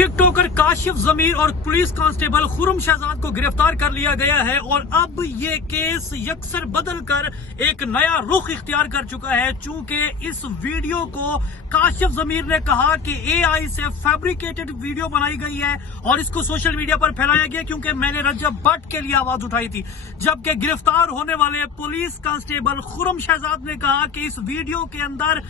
टिक talker Kashif जमीर और police constable Khurram Shahzad को गिरफ्तार कर लिया गया है और अब ये केस यकसर बदल कर एक नया रुख इख्तियार कर चुका है। चूंकि इस वीडियो को काशिफ जमीर ने कहा कि एआई से फैब्रिकेटेड वीडियो बनाई गई है और इसको सोशल मीडिया पर फैलाया गया क्योंकि मैंने रजब भट्ट के लिए आवाज उठाई थी। जबकि गिरफ्तार होने वाले पुलिस कांस्टेबल खुरम शहजाद ने कहा कि इस वीडियो के अंदर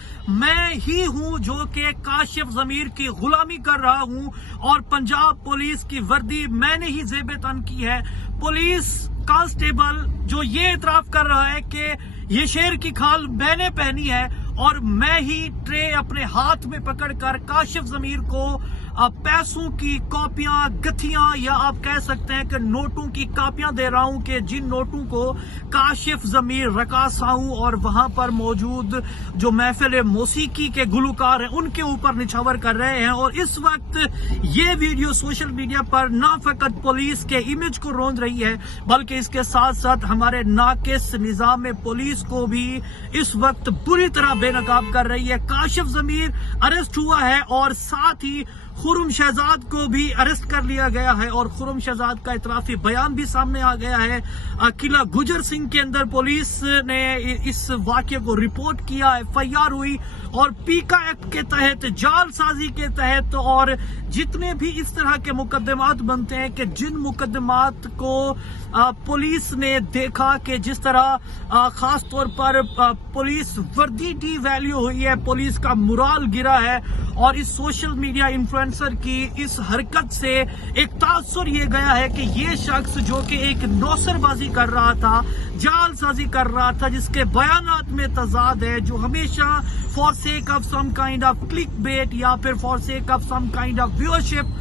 मैं ही हूं जो कि काशिफ जमीर की गुलामी कर रहा हूं और पंजाब पुलिस की वर्दी मैंने ही जेबे तन की है। पुलिस कांस्टेबल जो ये इतराफ कर रहा है कि ये शेर की खाल मैंने पहनी है और मैं ही ट्रे अपने हाथ में पकड़कर काशिफ जमीर को पैसों की कॉपियां गथियां या आप कह सकते हैं कि नोटों की कॉपियां दे रहा हूं कि जिन नोटों को काशिफ जमीर रकासाऊं और वहां पर मौजूद जो महफिल मौसीकी के गुलकार हैं उनके ऊपर निछावर कर रहे हैं। और इस वक्त ये वीडियो सोशल मीडिया पर ना फकत पुलिस के इमेज को रौंद रही है बल्कि इसके साथ साथ हमारे नाकिस निजाम पुलिस को भी इस वक्त बुरी तरह बेनकाब कर रही है। काशिफ जमीर अरेस्ट हुआ है और साथ ही खुरम शहजाद को भी अरेस्ट कर लिया गया है और खुरम शहजाद का इतराफी बयान भी सामने आ गया है। किला गुजर सिंह के अंदर पुलिस ने इस वाकये को रिपोर्ट किया, एफआईआर हुई और पीका एक्ट के तहत जालसाजी के तहत और जितने भी इस तरह के मुकदमात बनते हैं कि जिन मुकदमात को पुलिस ने देखा कि जिस तरह खास तौर पर पुलिस वर्दी डी वैल्यू हुई है, पुलिस का मुराल गिरा है और इस सोशल मीडिया इन्फ्लुएंसर की इस हरकत से एक तासुर ये गया है कि ये शख्स जो कि एक नौसरबाजी कर रहा था, जालसाजी कर रहा था, जिसके बयानात में तजाद है, जो हमेशा for sake of some kind of click bait या फिर for sake of some kind of viewership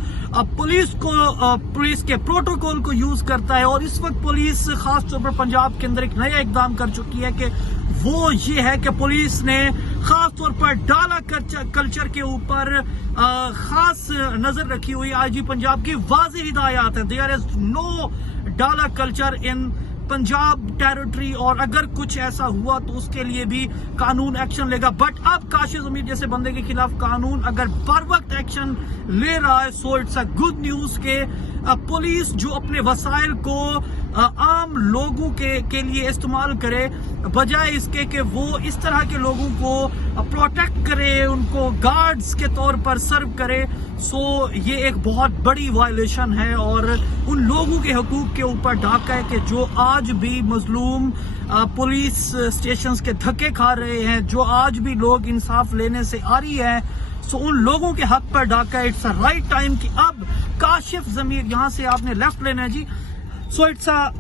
police के प्रोटोकॉल को यूज करता है। और इस वक्त पुलिस खास तौर पर पंजाब के अंदर एक नया इकदाम कर चुकी है कि वो ये है कि पुलिस ने खास तौर पर डाला कल्चर के ऊपर खास नजर रखी हुई। आईजी पंजाब की वाज़ेह हिदायत है, देयर इज नो डाला कल्चर इन पंजाब टेरिटरी और अगर कुछ ऐसा हुआ तो उसके लिए भी कानून एक्शन लेगा। बट अब काशिफ जमीर जैसे बंदे के खिलाफ कानून अगर बर वक्त एक्शन ले रहा है सो इट्स अ गुड न्यूज के पुलिस जो अपने वसाइल को आम लोगों के लिए इस्तेमाल करे बजाय इसके कि वो इस तरह के लोगों को प्रोटेक्ट करे, उनको गार्ड्स के तौर पर सर्व करे। सो ये एक बहुत बड़ी वायलेशन है और उन लोगों के हकूक के ऊपर डाका है कि जो आज भी मजलूम पुलिस स्टेशंस के धक्के खा रहे हैं, जो आज भी लोग इंसाफ लेने से आ रही है। सो उन लोगों के हक पर डाका है। इट्स अ राइट टाइम कि अब काशिफ जमीर यहाँ से आपने लेफ्ट लेना है जी। So it's a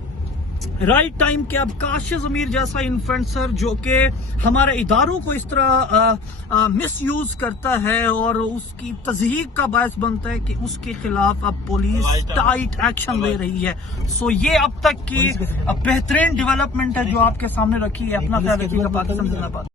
right time कि अब काशिफ जमीर जैसा इन्फ्लुएंसर जो कि हमारे इदारों को इस तरह मिस यूज करता है और उसकी तज़हीक का बायस बनता है कि उसके खिलाफ अब पुलिस टाइट एक्शन ले रही है। सो ये अब तक की बेहतरीन डेवलपमेंट है जो आपके सामने रखी है। अपना ख्याल रखिएगा। पाकिस्तान जिंदाबाद।